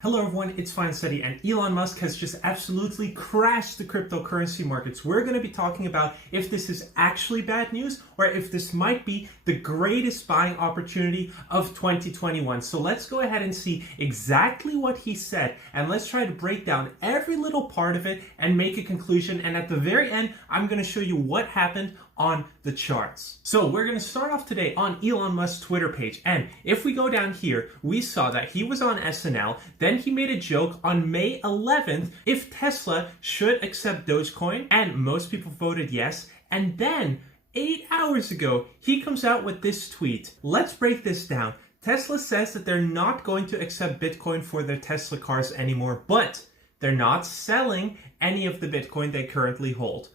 Hello everyone, it's Fine Study, and Elon Musk has just absolutely crashed the cryptocurrency markets. We're going to be talking about if this is actually bad news or if this might be the greatest buying opportunity of 2021. So let's go ahead and see exactly what he said, and let's try to break down every little part of it and make a conclusion. And at the very end, I'm going to show you what happened on the charts. So we're going to start off today on Elon Musk's Twitter page, and if we go down here, we saw that he was on SNL. Then he made a joke on May 11th if Tesla should accept Dogecoin, and most people voted yes. And then 8 hours ago, he comes out with this tweet. Let's break this down. Tesla says that they're not going to accept Bitcoin for their Tesla cars anymore, but they're not selling any of the Bitcoin they currently hold.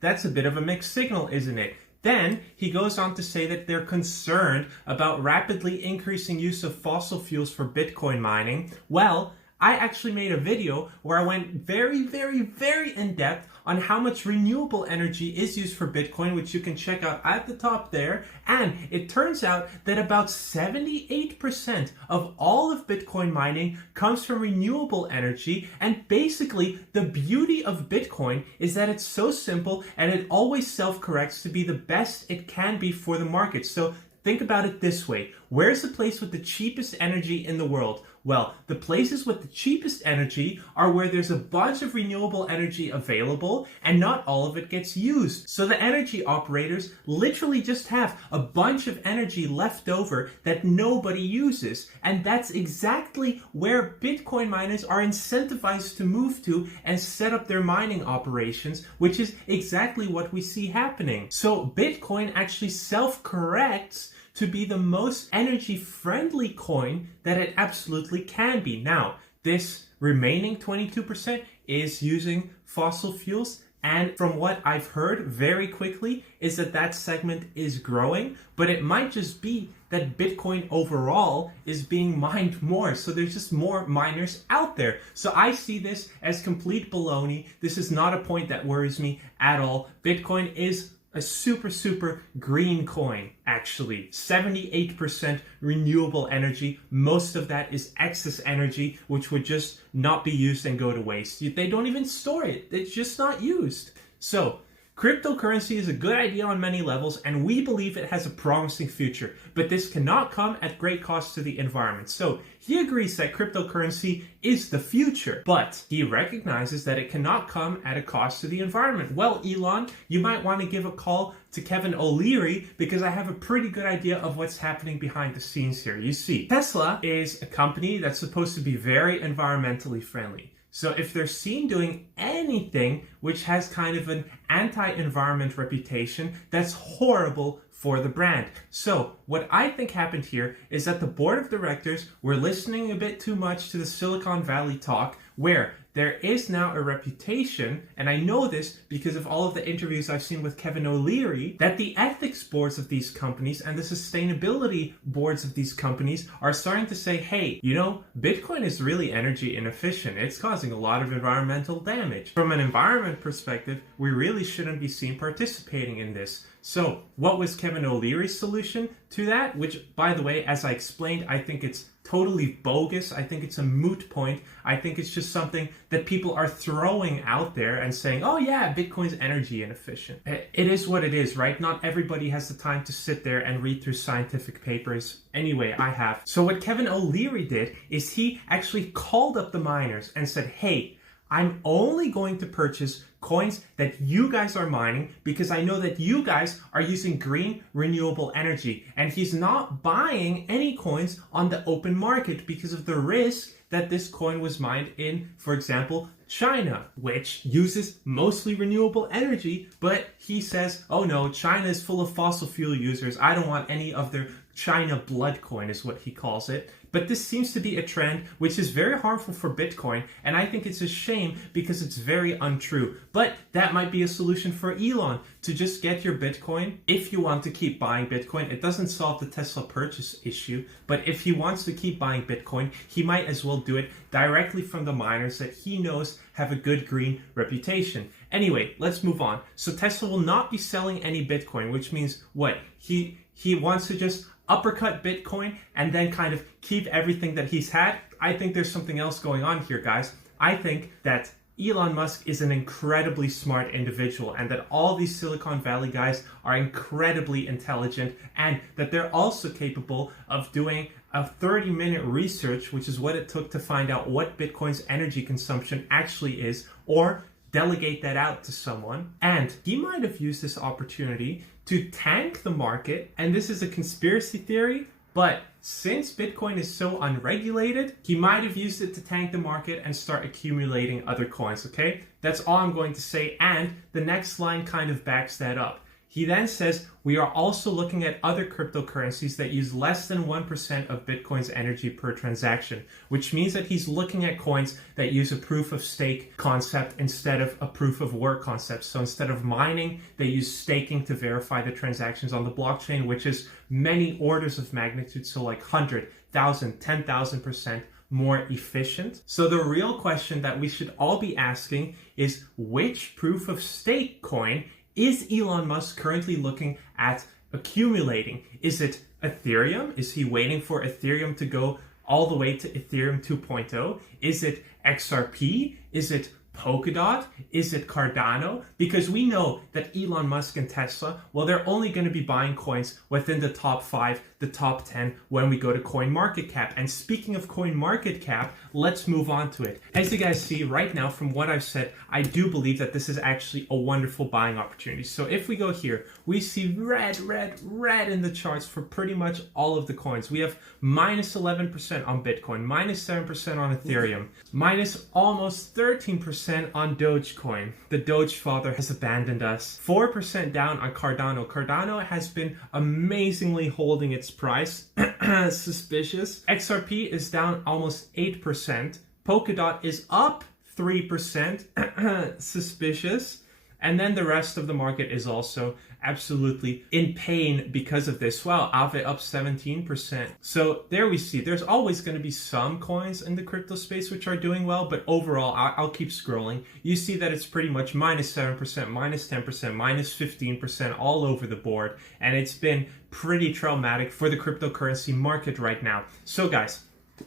That's a bit of a mixed signal, isn't it? Then he goes on to say that they're concerned about rapidly increasing use of fossil fuels for Bitcoin mining. Well, I actually made a video where I went very in depth on how much renewable energy is used for Bitcoin, which you can check out at the top there. And it turns out that about 78% of all of Bitcoin mining comes from renewable energy. And basically, the beauty of Bitcoin is that it's so simple and it always self-corrects to be the best it can be for the market. So think about it this way. Where's the place with the cheapest energy in the world? Well, the places with the cheapest energy are where there's a bunch of renewable energy available and not all of it gets used. So the energy operators literally just have a bunch of energy left over that nobody uses. And that's exactly where Bitcoin miners are incentivized to move to and set up their mining operations, which is exactly what we see happening. So Bitcoin actually self-corrects to be the most energy-friendly coin that it absolutely can be. Now, this remaining 22% is using fossil fuels, and from what I've heard very quickly is that that segment is growing, but it might just be that Bitcoin overall is being mined more, so there's just more miners out there. So I see this as complete baloney. This is not a point that worries me at all. Bitcoin is a super green coin, actually. 78% renewable energy. Most of that is excess energy, which would just not be used and go to waste. They don't even store it. It's just not used. So, cryptocurrency is a good idea on many levels, and we believe it has a promising future, but this cannot come at great cost to the environment. So he agrees that cryptocurrency is the future, but he recognizes that it cannot come at a cost to the environment. Well, Elon, you might want to give a call to Kevin O'Leary, because I have a pretty good idea of what's happening behind the scenes here. You see, Tesla is a company that's supposed to be very environmentally friendly. So if they're seen doing anything which has kind of an anti-environment reputation, that's horrible for the brand. So what I think happened here is that the board of directors were listening a bit too much to the Silicon Valley talk, where there is now a reputation, and I know this because of all of the interviews I've seen with Kevin O'Leary, that the ethics boards of these companies and the sustainability boards of these companies are starting to say, hey, you know, Bitcoin is really energy inefficient. It's causing a lot of environmental damage. From an environment perspective, we really shouldn't be seen participating in this. So what was Kevin O'Leary's solution to that? Which, by the way, as I explained, I think it's totally bogus. I think it's a moot point. I think it's just something that people are throwing out there and saying, oh yeah, Bitcoin's energy inefficient. It is what it is, right? Not everybody has the time to sit there and read through scientific papers. Anyway, I have. So what Kevin O'Leary did is he actually called up the miners and said, hey, I'm only going to purchase coins that you guys are mining because I know that you guys are using green renewable energy. And he's not buying any coins on the open market because of the risk that this coin was mined in, for example, China, which uses mostly renewable energy. But he says, oh no, China is full of fossil fuel users. I don't want any of their China blood coin is what he calls it. But this seems to be a trend which is very harmful for Bitcoin, and I think it's a shame because it's very untrue. But that might be a solution for Elon, to just get your Bitcoin. If you want to keep buying Bitcoin, it doesn't solve the Tesla purchase issue, but if he wants to keep buying Bitcoin, he might as well do it directly from the miners that he knows have a good green reputation. Anyway, let's move on. So Tesla will not be selling any Bitcoin, which means what? He wants to just uppercut Bitcoin and then kind of keep everything that he's had. I think there's something else going on here, guys. I think that Elon Musk is an incredibly smart individual and that all these Silicon Valley guys are incredibly intelligent and that they're also capable of doing a 30-minute research, which is what it took to find out what Bitcoin's energy consumption actually is, or delegate that out to someone. And he might have used this opportunity to tank the market. And this is a conspiracy theory, but since Bitcoin is so unregulated, he might have used it to tank the market and start accumulating other coins, okay? That's all I'm going to say, and the next line kind of backs that up. He then says, we are also looking at other cryptocurrencies that use less than 1% of Bitcoin's energy per transaction, which means that he's looking at coins that use a proof of stake concept instead of a proof of work concept. So instead of mining, they use staking to verify the transactions on the blockchain, which is many orders of magnitude, so like 100, 1,000, 10,000% more efficient. So the real question that we should all be asking is, which proof of stake coin is Elon Musk currently looking at accumulating? Is it Ethereum? Is he waiting for Ethereum to go all the way to Ethereum 2.0? Is it XRP? Is it Polkadot? Is it Cardano? Because we know that Elon Musk and Tesla, well, they're only going to be buying coins within the top 5, the top 10 when we go to CoinMarketCap. And speaking of CoinMarketCap, let's move on to it. As you guys see right now, from what I've said, I do believe that this is actually a wonderful buying opportunity. So if we go here, we see red in the charts for pretty much all of the coins. We have minus 11% on Bitcoin, minus 7% on Ethereum, minus almost 13% on Dogecoin. The Doge father has abandoned us. 4% down on Cardano. Cardano has been amazingly holding its price. Suspicious. XRP is down almost 8%. Polkadot is up 3%. Suspicious. And then the rest of the market is also absolutely in pain because of this. Wow, Aave up 17%. So there we see, there's always going to be some coins in the crypto space which are doing well, but overall, I'll keep scrolling. You see that it's pretty much minus 7%, minus 10%, minus 15% all over the board. And it's been pretty traumatic for the cryptocurrency market right now. So guys,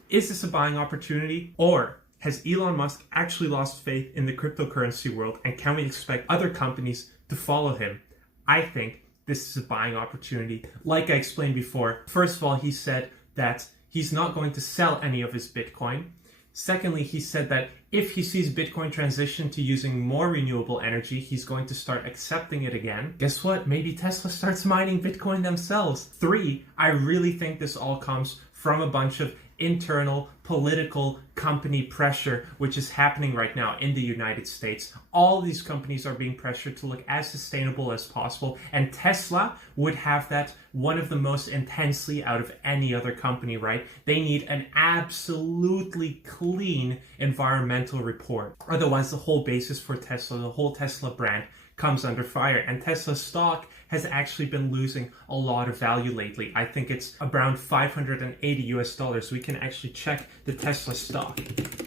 is this a buying opportunity, or has Elon Musk actually lost faith in the cryptocurrency world, and can we expect other companies to follow him? I think this is a buying opportunity. Like I explained before, first of all, he said that he's not going to sell any of his Bitcoin. Secondly, he said that if he sees Bitcoin transition to using more renewable energy, he's going to start accepting it again. Guess what? Maybe Tesla starts mining Bitcoin themselves. 3, I really think this all comes from a bunch of internal political company pressure, which is happening right now in the United States. All these companies are being pressured to look as sustainable as possible, and Tesla would have that one of the most intensely out of any other company, right? They need an absolutely clean environmental report. Otherwise, the whole basis for Tesla, the whole Tesla brand, comes under fire. And Tesla stock has actually been losing a lot of value lately. I think it's around $580 US. We can actually check the Tesla stock.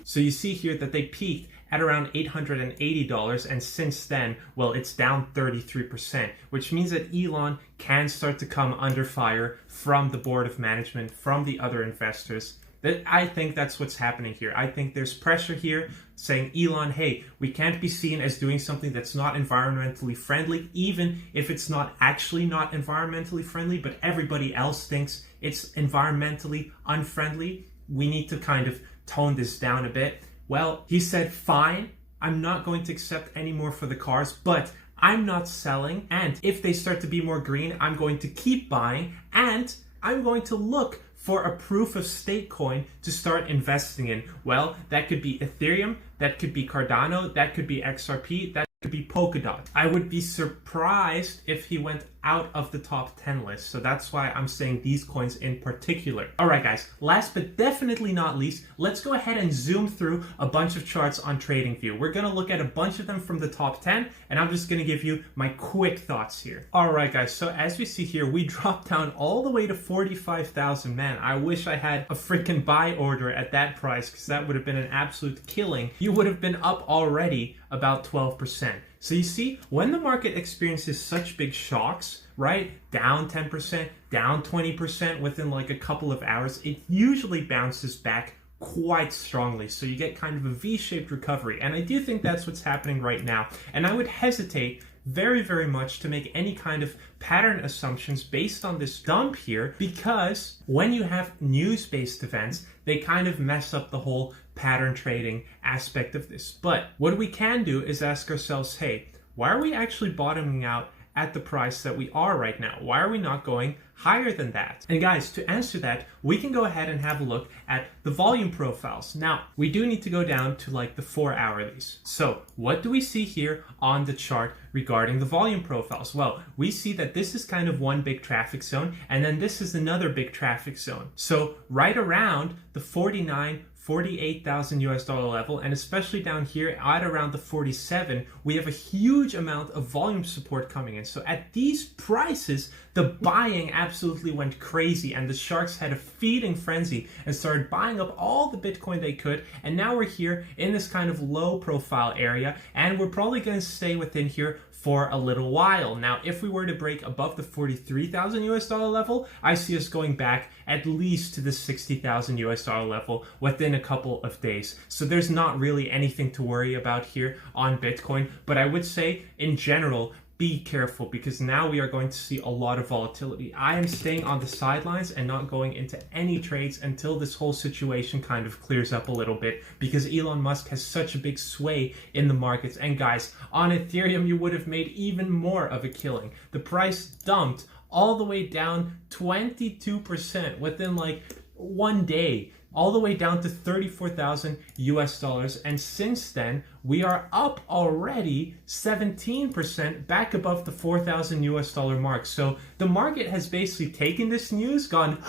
So you see here that they peaked at around $880, and since then, well, it's down 33%, which means that Elon can start to come under fire from the board of management, from the other investors. I think that's what's happening here. I think there's pressure here saying, Elon, hey, we can't be seen as doing something that's not environmentally friendly, even if it's not actually not environmentally friendly, but everybody else thinks it's environmentally unfriendly. We need to kind of tone this down a bit. Well, he said, fine, I'm not going to accept any more for the cars, but I'm not selling. And if they start to be more green, I'm going to keep buying, and I'm going to look for a proof of stake coin to start investing in. Well, that could be Ethereum, that could be Cardano, that could be XRP, that could be Polkadot. I would be surprised if he went out of the top 10 list. So that's why I'm saying these coins in particular. All right, guys, last but definitely not least, let's go ahead and zoom through a bunch of charts on TradingView. We're going to look at a bunch of them from the top 10, and I'm just going to give you my quick thoughts here. All right, guys, so as we see here, we dropped down all the way to 45,000. Man, I wish I had a freaking buy order at that price, because that would have been an absolute killing. You would have been up already about 12%. So you see, when the market experiences such big shocks, right, down 10%, down 20% within like a couple of hours, it usually bounces back quite strongly. So you get kind of a V-shaped recovery. And I do think that's what's happening right now. And I would hesitate very, very much to make any kind of pattern assumptions based on this dump here, because when you have news-based events, they kind of mess up the whole pattern trading aspect of this. But what we can do is ask ourselves, hey, why are we actually bottoming out at the price that we are right now? Why are we not going higher than that? And guys, to answer that, we can go ahead and have a look at the volume profiles. Now, we do need to go down to like the 4-hourlies. So what do we see here on the chart regarding the volume profiles? Well, we see that this is kind of one big traffic zone, and then this is another big traffic zone. So right around the 48,000 US dollar level, and especially down here at around the 47, we have a huge amount of volume support coming in. So at these prices, the buying absolutely went crazy, and the sharks had a feeding frenzy and started buying up all the Bitcoin they could. And now we're here in this kind of low profile area, and we're probably going to stay within here for a little while. Now, if we were to break above the 43,000 US dollar level, I see us going back at least to the 60,000 US dollar level within a couple of days. So there's not really anything to worry about here on Bitcoin, but I would say in general, be careful, because now we are going to see a lot of volatility. I am staying on the sidelines and not going into any trades until this whole situation kind of clears up a little bit, because Elon Musk has such a big sway in the markets. And guys, on Ethereum, you would have made even more of a killing. The price dumped all the way down 22% within like one day, all the way down to 34,000 US dollars. And since then, we are up already 17% back above the 4,000 US dollar mark. So the market has basically taken this news, gone,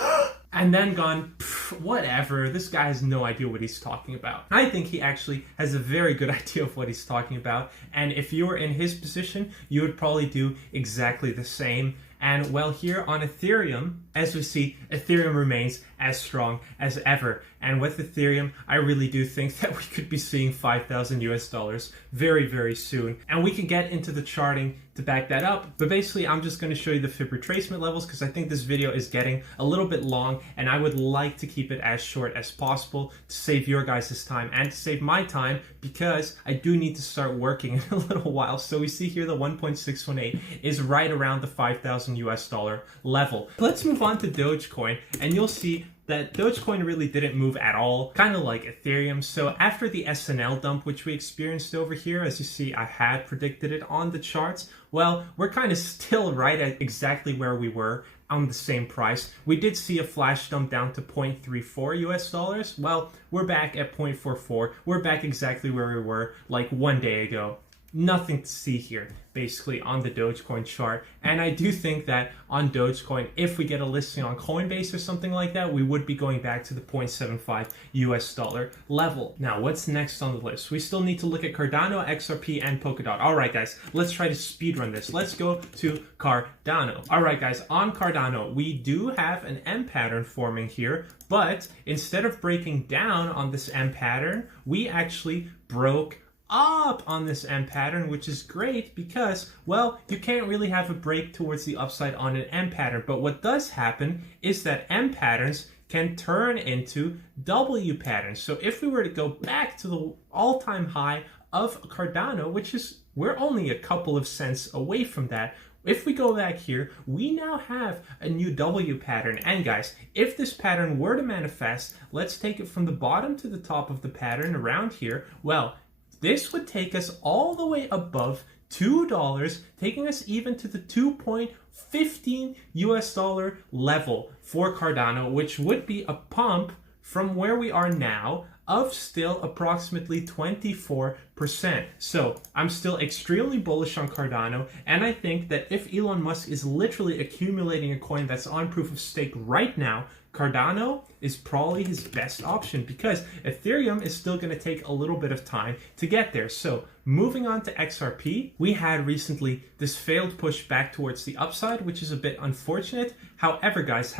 and then gone, whatever, this guy has no idea what he's talking about. I think he actually has a very good idea of what he's talking about. And if you were in his position, you would probably do exactly the same. And well, here on Ethereum, as we see, Ethereum remains as strong as ever. And with Ethereum, I really do think that we could be seeing 5,000 US dollars very, very soon. And we can get into the charting to back that up. But basically, I'm just going to show you the Fib retracement levels, because I think this video is getting a little bit long, and I would like to keep it as short as possible to save your guys' time and to save my time, because I do need to start working in a little while. So we see here the 1.618 is right around the 5,000 US dollar level. Let's move on to Dogecoin, and you'll see that Dogecoin really didn't move at all, kind of like Ethereum. So after the SNL dump, which we experienced over here, as you see, I had predicted it on the charts. Well, we're kind of still right at exactly where we were on the same price. We did see a flash dump down to 0.34 US dollars. Well, we're back at 0.44. We're back exactly where we were like one day ago. Nothing to see here, basically, on the Dogecoin chart. And I do think that on Dogecoin, if we get a listing on Coinbase or something like that, we would be going back to the 0.75 US dollar level. Now, what's next on the list? We still need to look at Cardano, XRP, and Polkadot. All right, guys, let's try to speedrun this. Let's go to Cardano. All right, guys, on Cardano, we do have an M pattern forming here, but instead of breaking down on this M pattern, we actually broke up on this M pattern, which is great because, well, you can't really have a break towards the upside on an M pattern. But what does happen is that M patterns can turn into W patterns. So if we were to go back to the all-time high of Cardano, which is, we're only a couple of cents away from that. If we go back here, we now have a new W pattern. And guys, if this pattern were to manifest, let's take it from the bottom to the top of the pattern around here. Well, this would take us all the way above $2, taking us even to the 2.15 US dollar level for Cardano, which would be a pump from where we are now of still approximately 24%. So I'm still extremely bullish on Cardano, and I think that if Elon Musk is literally accumulating a coin that's on proof of stake right now, Cardano is probably his best option because Ethereum is still going to take a little bit of time to get there. So moving on to XRP, we had recently this failed push back towards the upside, which is a bit unfortunate. However, guys,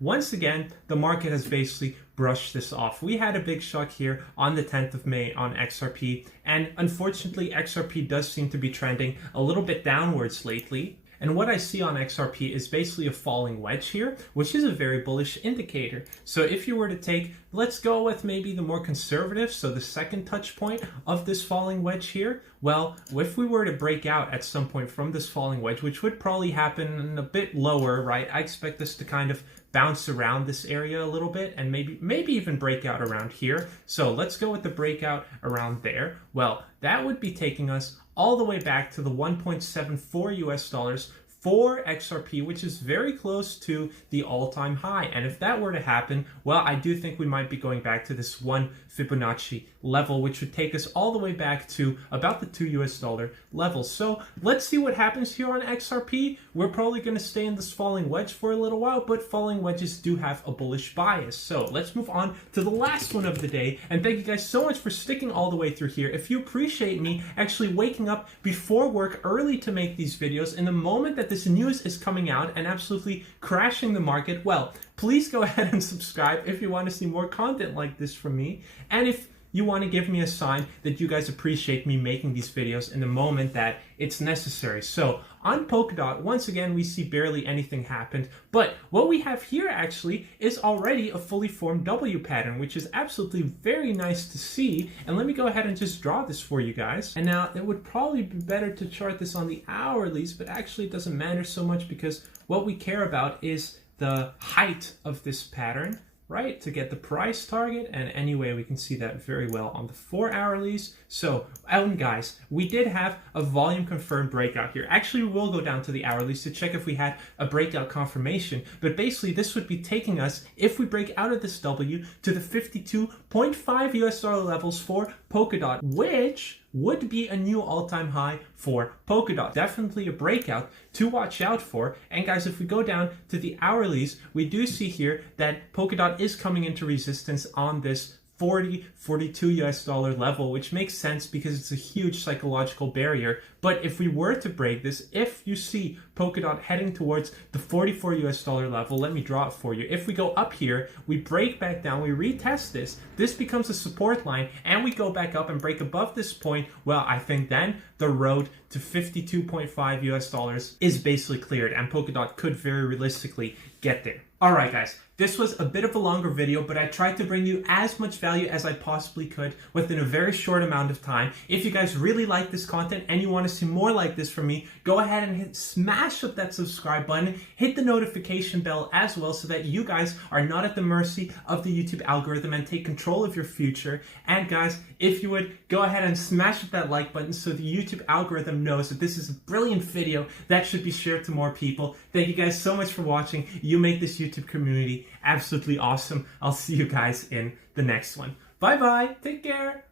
once again, the market has basically brushed this off. We had a big shock here on the 10th of May on XRP, and unfortunately, XRP does seem to be trending a little bit downwards lately. And what I see on XRP is basically a falling wedge here, which is a very bullish indicator. So if you were to take, let's go with maybe the more conservative, so the second touch point of this falling wedge here, well, if we were to break out at some point from this falling wedge, which would probably happen a bit lower, right? I expect this to kind of bounce around this area a little bit and maybe even break out around here. So let's go with the breakout around there. Well, that would be taking us all the way back to the 1.74 US dollars for XRP, which is very close to the all-time high. And if that were to happen, well, I do think we might be going back to this 1 Fibonacci level, which would take us all the way back to about the 2 US dollar level. So let's see what happens here on XRP. We're probably going to stay in this falling wedge for a little while, but falling wedges do have a bullish bias. So let's move on to the last one of the day. And thank you guys so much for sticking all the way through here. If you appreciate me actually waking up before work early to make these videos, in the moment that this news is coming out and absolutely crashing the market, well, please go ahead and subscribe if you want to see more content like this from me. And if you want to give me a sign that you guys appreciate me making these videos in the moment that it's necessary. So on Polkadot, once again, we see barely anything happened, but what we have here actually is already a fully formed W pattern, which is absolutely very nice to see. And let me go ahead and just draw this for you guys. And now it would probably be better to chart this on the hourlies, but actually it doesn't matter so much because what we care about is the height of this pattern, right, to get the price target. And anyway, we can see that very well on the 4 hourlies. So, guys, we did have a volume confirmed breakout here. Actually, we will go down to the hourlies to check if we had a breakout confirmation. But basically, this would be taking us, if we break out of this W, to the 52.5 US dollar levels for Polkadot, which would be a new all-time high for Polkadot. Definitely a breakout to watch out for. And guys, if we go down to the hourlies, we do see here that Polkadot is coming into resistance on this 42 US dollar level, which makes sense because it's a huge psychological barrier. But if we were to break this, if you see Polkadot heading towards the 44 US dollar level, let me draw it for you. If we go up here, we break back down, we retest this becomes a support line, and we go back up and break above this point, well, I think then the road to 52.5 US dollars is basically cleared, and Polkadot could very realistically get there. All right, guys, this was a bit of a longer video, but I tried to bring you as much value as I possibly could within a very short amount of time. If you guys really like this content and you want to see more like this from me, go ahead and smash up that subscribe button, hit the notification bell as well so that you guys are not at the mercy of the YouTube algorithm and take control of your future. And guys, if you would, go ahead and smash up that like button so the YouTube algorithm knows that this is a brilliant video that should be shared to more people. Thank you guys so much for watching. You make this YouTube community absolutely awesome. I'll see you guys in the next one. Bye bye. Take care.